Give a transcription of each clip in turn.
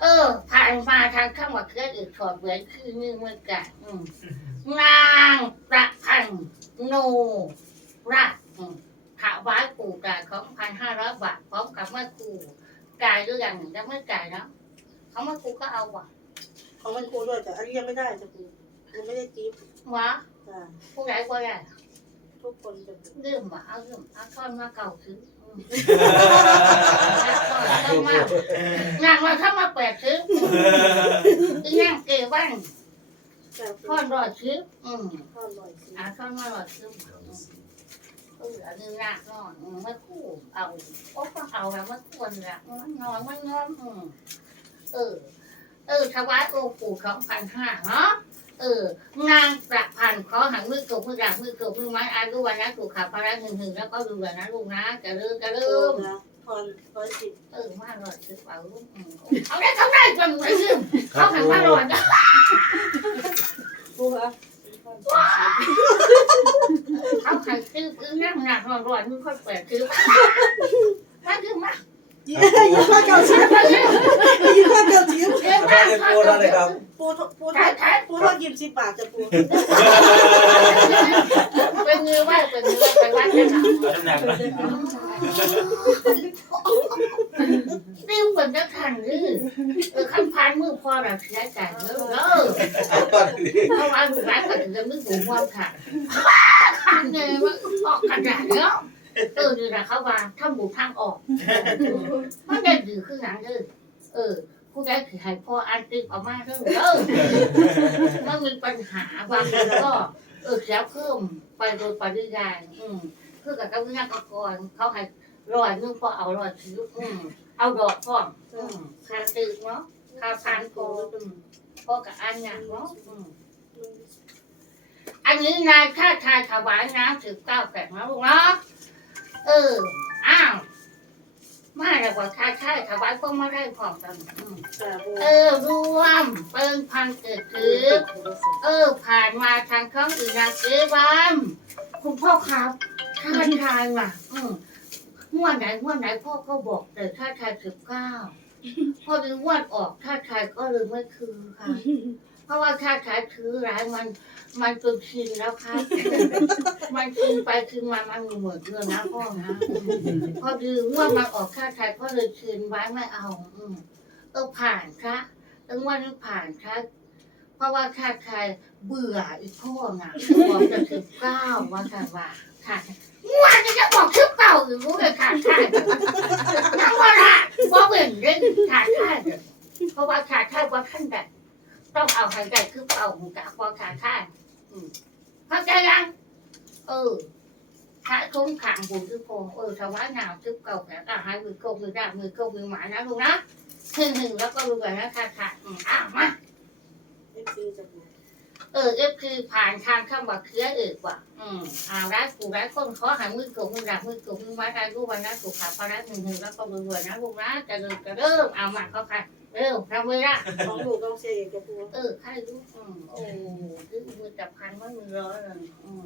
เออ ผ่านมาทางข้างวัดเกลืออีกถอดเหมือนคือมือมือกันนางประพันธ์โนรัตน์อืมถาวายปู่จ่ายของพันห้าร้อยบาทพร้อมกับเมื่อครูจ่ายหรือยังยังไม่จ่ายเนาะเขาเมื่อครูก็เอาว่ะของมันครูด้วยแต่อันนี้ยังไม่ได้จ้ะครูยังไม่ได้จีบวะผู้ใดผู้ใดทุกคนจะลืมว่ะเอาลืมเอาท่อนมาเก่าซื้อ อืมเอาท่อนมางานมาถ้ามาแปดซื้ออีนั่งเกวันจ้ะท่อนรอดซื้ออืมพ่อน่อยสิอาท่อนมารอดซื้อเอออันนี้หนักนอนไม่คู่เอาโอ้ก็เอาแล้วมันควรละมันนอนมันนอนอืมเออ เออถวายองค์ปู่สองพันห้าเนาะ เออนางประพันธ์ขอหันมือกบมือดักมือกบมือไม้อายุวันนะถูกขับพระหนึ่งหนึ่งแล้วก็ดูวันนะลูกนะจะลืมจะลืโอ้มนะทอนร้อยสิบเออมาหลอดซื้อเปล่าลูกอืมเขาได้เขาได้จนไม่ลืมเขาหันมาหลอดนะครูคะเขาหันซื้อซื้อนั่งหนักหลอดหลอดมือค่อยเปิดซื้อมาซื้อมา ยี่ยี่ห้อเก่าจีบมาซื้อยี่ห้อเก่าจีบเดี๋ยวมาไม่ได้พูดอะไรครับปูปูทอดปูทอดยิมสิบบาทจะปูเป็นเงือว่าเป็นเงือไปวัดกันนะน้ำหนักนะซิ้วเป็นจะขันหรือเออขันพันมือพอเราเสียใจเนอะเออเพราะว่าลูกหลานก็ถึงจะไม่ถูกความขัดขัดเลยว่าออกขนาดเนาะเออนี่แหละเขาว่าถ้าบุกทางออก มันได้ดีขึ้นหลังเลยเออผู้ใดถือให้พ่ออันตึกออกมาเรื่องเออมันมีปัญหาบางคนก็ เออเสียเพิ่มไปโดยปริยายอืมคือกับกับวิญญาณกรเขาให้รอยนึงพอเอารอยชิ้วอืมเอาดอกพ่ออืมคาตึกเนาะคาพานโกอืมพ่อกับอันหนักเนาะอืมอันนี้นายข้าชายถวายน้ำสิบเก้าแปดนะลูกเนาะเออ มาแล้วกว่าข้าชายถวายก็มาได้พร้อมกันอืมจ้ะปูเออรวมเปิงพันเกิดถือ เออ ผ่านมาทางข้องอื่นนะเจ๊บ้านคุณพ่อครับข้าชายว่ะ อืมงวดไหนงวดไหนพ่อก็บอกแต่ข้าชายสิบเก้าพอดีงวดออกข้าชายก็เลยไม่คืนค่ะเพ ราะว่าข้าชายถือร้ายมัน มันจนชินแล้วครับมันชินไปชินมามันเหมือนเดิมนะพ่อนะพอดีงวดมาออกข้าชายก็เลยชินไว้ไม่เอา อืมเออผ่านค่ะตั้งวันนี้ผ่านค่ะเพราะว่าข้าชายเบื่ออีกพ่อน่ะบอกจะสิบเก้าว่าค่ะว่าค่ะวันนี้จะบอกสิบเก้าอยู่รู้เลยค่ะค่ะนั่งว่าละว่าเว้นเรื่องค่ะค่ะเพราะว่าค่ะค่ะว่าท่านแบบต้องเอา ให้ได้คือเอาหูกะพอค่ะค่ะอืมเข้าใจยังเออถ้าทุ่งขางบุญคือโพเออถวายหนาวซึบเก่าแผลก็หายมือโกมือดามือโกมือหมานะลูกนะหนึ่งหนึ่งแล้วก็รู้กันนะค่ะค่ะอืมอ้าวมาเอฟซีจ้ะปูเออเอฟคือผ่านทางคำว่าเครือเอกว่ะอืมอ่าร้านกูร้านคนขอหามือกบมือดักมือกบมือไม้ได้รู้วันนะถูกขาพอร้านหนึ่งหนึ่งแล้วก็รวยๆนะลูกนะจะเริ่มจะเริ่มเอามาเขาค่ะ เริ่มทำเวลาของหนูต้องเสียเองจ้ะปูเออใครรู้อืมโอ้คือมือจับพันว่ามือร้อนเลยอืม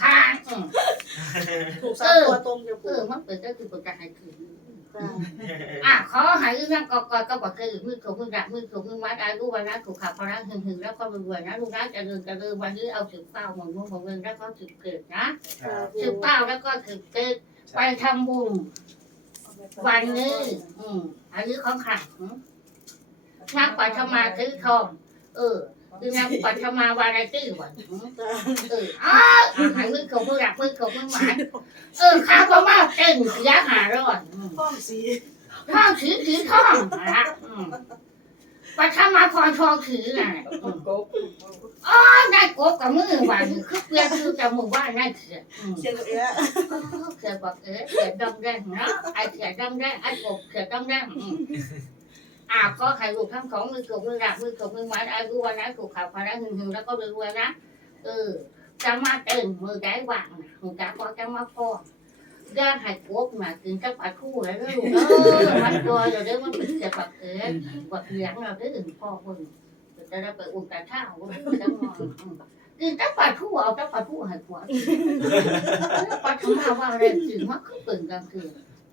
ผ่านอืมถูกสามตัวตรงจ้ะเอปูอมันเปิดก็คือประกาศให้คืนจ้ะอะขอหายเรื่องกอกก็บอกคือมือกบมือดักมือกบมือไม้ได้รู้วันนะถูกขาพอร้านหนึ่งหนึ่งแล้วก็รวยๆนะลูกนะจะเริ่มจะเริ่มวันนี้เอาสิบเก้าหมดมุ่งหมดเงินแล้วก็สิบเกิดนะจ้ะปูสิบเก้าแล้วก็สิบเกิดไปทำบุญ วันนี้อืมอันนี้ของขังนักปัทมาซื้อทอง เออคือนางปัทมาวาไรตี้วันจ้ะเอออ้าวอาหารมือเขามือหลักมือเขามือหมาเออข้าวก็มาเต้นเสียหารอดอืมห้องสีทองถือถือทองนะอืม ปัทมาพรทองถือน่ะอืมอ๋อได้กบกับมือวันคือเปลี่ยนคือจมูกว่าได้เสียอืมเชียงกับเอ๊ะเขียบอกเออเขียดำแดงเนาะไอเขียดำแดงไอกบเขียดำแดงอืมอ่าก็ให้ลูกทั้งสองมือกบมือหลักมือกบมือไม้ไอ้รู้วันนั้นถูกขับพาได้หึงหึงแล้วก็รวยๆนะเออจะมาเต้นมือได้วางนะหูกาพอจะมาพอ ย่าให้กบมากินกับปลาทูแล้วลูกเออมันตัวเดี๋ยวเดี๋ยวมันเป็นเสียบักเออบักเหลียงเราได้อื่นพ่อมึงจะได้ไปอุ่นแต่เช้าจะนอนกินแต่ปลาทูเอาแต่ปลาทูให้ผัวปัทมาว่าอะไรสิมาคือเปิ่นกลางคืน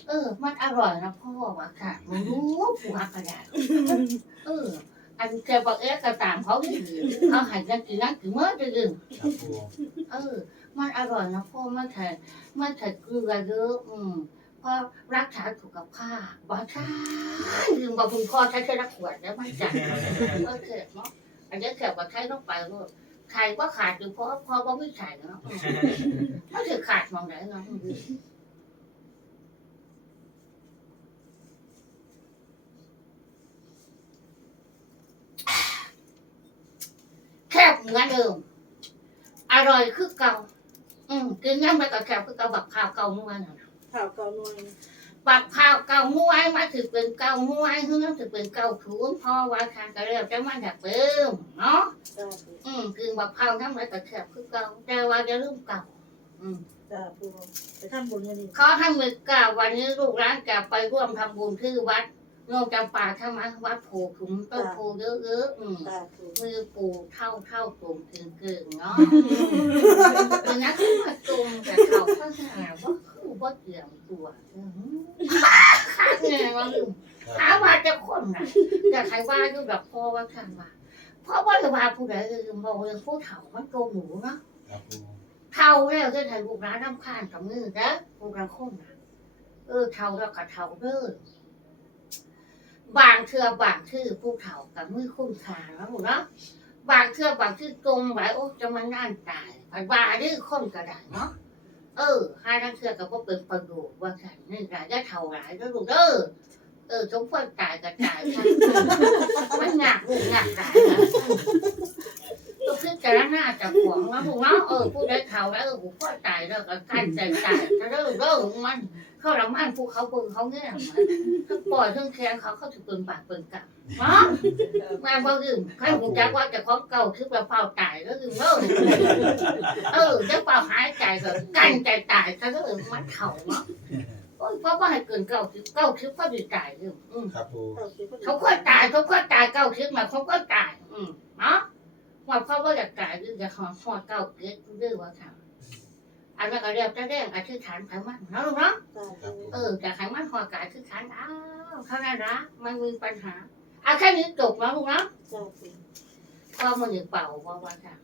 เออ มันอร่อยนะพ่อว่ะค่ะมันรู้ผัวกระดาษเออ อันแกบอกเอ๊ะก็ตามเขาดิเขาหายกันกินนั่งกินเมื่อจะดื่มครับปูเออ มันอร่อยนะพ่อมันถ่มันถ่เกลือเยอะอืมเพราะรักษาสุขภาพบ้าใช่ลืมบอกคุณพ่อใช้แค่รักขวดแล้วมันจัดโอเคเนาะอันนี้แขกว่าใช้ต้องไปว่าใครก็ขาดอยู่เพราะพอว่าไม่ใช่เนาะมันถือขาดมองไหนเนาะแคบเหมือนเดิมอร่อยคือเก่า อืมกินยังไปกับแคบคือเก่าบักข้าวเก่าเมื่อวานน่ะข่าวเก่าหน่วยบักข้าวเก่าเมื่อวานมาถือเป็นเก่าเมื่อวานคือนั่นถือเป็นเก่าถูนพอว่าทางกระเรียบจะมาจากเดิมเนาะจ้าปูอืมคือบักข้าวทำไรกับแคบคือเก่าแต่ว่าจะลืมเก่าอืม จ้าปูไปทำบุญวันนี้ขอให้มือเก่าวันนี้ลูกร้านจะไปร่วมทำบุญที่วัด โนนจำปาธรรมะวัดโพขุมต้นโพเยอะๆอืมจ้าปูมือปูเท่าเท่ากลุ่มถึงเกิงเนาะคือนักมาตุมแต่เขาข้างหน้าว่าคือว่าเกี่ยมตัวอืมข้างไงว่าลืมหาว่าจะคนน่ะแต่ใครว่าอยู่แบบพ่อว่าข้างว่าเพราะว่าจะว่าผู้ใดลืมบอกเรื่องผู้เฒ่ามันโกงหนูเนาะครับปูเท่าแล้วจะถ่ายลูกร้านน้ำข้านกับมือนะลูกร้านคนน่ะเออเท่าแล้วกับเท่าเด้อ บางเทือบางชื่อผู้เฒ่ากับมือคุ้มคาแล้วเนาะบางเทือบางที่ตรงไว้โอ้จะมานั่นตายผัดบาดื้อคนกระด้เนาะเออห้าทั้งเทือก็บ่เป็นประโยชน์ว่าฉันนี่รายได้เท่าไรก็ลูกเออเออสมควรตายกระจายค่ะมันหนักลูกหนักหลายนะ องพิจารณาจากของแล้วลูกเนาเออผู้ใดเท่าแล้วเออผู้พ่อตายแล้วก็กั้นใจตายถ้าเด้อเด้อมัน เขาละมันผู้เขาเบิ่งเขาเนี่ยมันทั้งปล่อยทั้งแข็งเขาเขาถือปืนปากปืนกลับเนาะมาบ่ลืมใครหูจักว่าจะของเก่าคือว่าเป่าตายแล้วลืมเลิกเออจะเป่าหายใจก็กันใจตายซะก็เออมันเข่าเนาะเพราะว่าให้เกินเก้าคิดเก้าคิดก็ดีตายอืมครับปูข่าคิดเขาก็ตายเขาก็ตายเก้าคิดมาเขาก็ตาย อืมเนาะ ว่าเพราะว่าอยากตายหรืออยากหอหอดเก้าคิดหรือว่าทำอันนั้นก็เรียกจะแดงอธิษฐานไขมันเนาะลูกเนาะจ้าปูเออแต่ไขมันหอดกายคือขันอ้าวเท่านั้นนะมันมีปัญหาเอาแค่นี้จบแล้วลูกเนาะจ้าปูก็มันอยู่เป่าว่าว่าค่ะ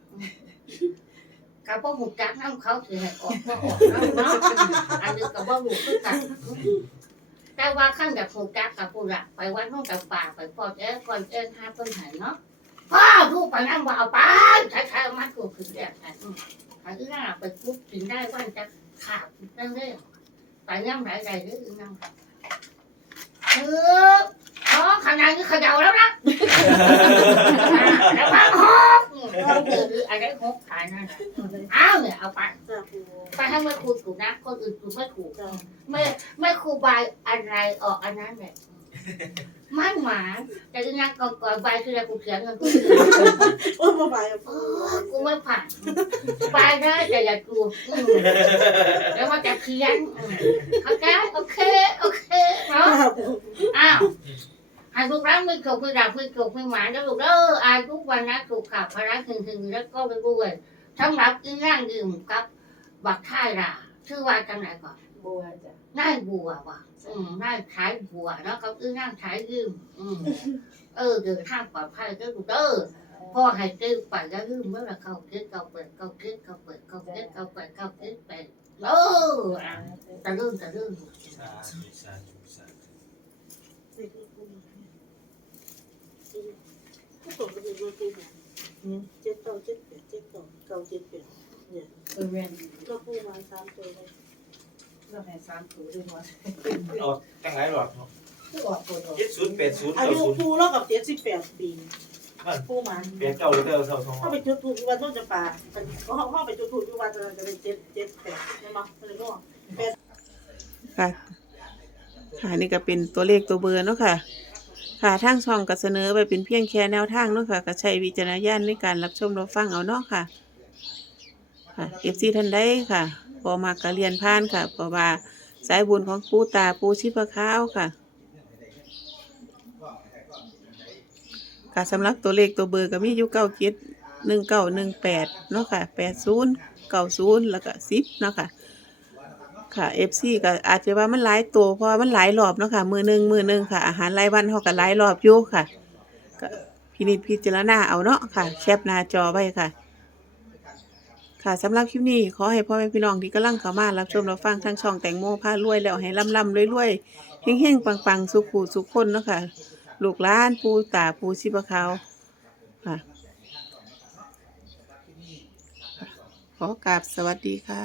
กับพวกหุกจักน้ำเขาถือให้ออกก็ออกแล้วเนาะอันนี้กับว่าหูคือกันแต่ว่าขั้นกับหุกจักกับผู้ละไปวัดน้องกับป่าไปปอดเอ๊ะก่อนเอ็นห้าเพิ่นหายเนาะ พ่อทูกไปนั่งว่าเอาไปใช้ใช้มาถูกคือแรกแต่อันนี้น่าไปปุ๊บกินได้วันจะขาดนั่นเองไปย่ำไหนใดหรือนั่งเอออ๋อขนาดนี้เขย่าแล้วนะแล้วพังหกคืออะไรหกขายนั่นน่ะอ้าวเนี่ยเอาไปไปให้แม่ครูถูกนะคนอื่นถูกไม่ถูกไม่ไม่ครูบายอะไรออกอันนั้นแหละ มันหมาแต่ที่นั่งก่อนก่อนใบคืออะไรกูเขียนเงินกูโอ้ยบ่ไปอะเอปูอกูไม่ผ่านบายได้แต่อย่ากลัวอืมแล้วมันจะเขียนอืมเข้าใจโอเคโอเคเนาะจ้าปูอ้าวให้ลูกรักไม่ถูกไม่ดับไม่ถูกไม่หมายแล้วลูกเด้ออายุวันนะถูกขับพระหึงหึงแล้วก็ไปด้วยสำหรับอีนั่งดื่มกับ บักท่ายราชื่อว่าจังไหนก่อนบัวจ้ะนายบัวว่ะ อืมนายขายบัวแล้วก็อีนั่งขายยืมอืมเออเดินทางปลอดภัยเด้อลูกเด้อพ่อให้ตื้อไปแล้วลืมเมื่อละเขาเก็ดเขาเปิดเขาเก็ดเขาเปิดเขาเก็ดเขาเปิดเขาเก็ดไปเออตะลึงตะลึงสาธุสาธุสาธุเด็กปูผู้ส่งไปดูดูปูเจ็ดเก้าเจ็ดแปดเจ็ดเก้าเก้าเจ็ดแปดเนี่ยเออแม่นก็ปูดมาสามตัวเลย เราให้สามตัวด้วยมันออกตั้งหลายหลอดเนาะคือออกตัวเจ็ดศูนย์แปดศูนย์อาเก้ายุศูนย์ปูแล้วกับเจ็ดสิบแปดปีปูมาแปดเก้าหรือเก้าเท่าทองเข้าไปจุดถูกที่วัดต้นจำปาเขาเข้าไปจุดถูกที่วัดจะเป็นเจ็ดเจ็ดแปดใช่ไหมเลยก็ค่ะ ค่ะนี่ก็เป็นตัวเลขตัวเบอร์เนาะค่ะ ค่ะทางช่องก็เสนอไปเป็นเพียงแค่แนวทางเนาะค่ะก็ใช้วิจารณญาณในการรับชมรับฟังเอาเนาะค่ะ ค่ะเอฟซีท่านได้ค่ะ พอมากกะเรียนผ่านค่ะ เพราะว่าสายบุญของปูตาปูชิพะข้าวค่ะค่ะสำหรับตัวเลขตัวเบอร์ก็มีอยู่เก้าเจ็ดหนึ่งเก้าหนึ่งแปดเนาะค่ะแปดศูนย์เก้าศูนย์แล้วก็สิบเนาะค่ะค่ะ FC ก็อาจจะว่ามันหลายตัวเพราะมันหลายรอบเนาะค่ะมือหนึ่งมือหนึ่งค่ะ อาหารรายวันเฮาก็หลายรอบอยู่ค่ะก็พินิจพิจารณาเอาเนาะค่ะ แคปหน้าจอไว้ค่ะ ค่ะสำหรับคลิปนี้ขอให้พ่อแม่พี่น้องที่กำลังเข้ามารับชมรับฟังทางช่องแตงโมพารวยแล้วให้ร่ำๆรวยๆเฮงๆปังๆสุขูสุขคนเนาะค่ะลูกหลานปูตาปูชิบะเขาค่ะขอกราบสวัสดีค่ะ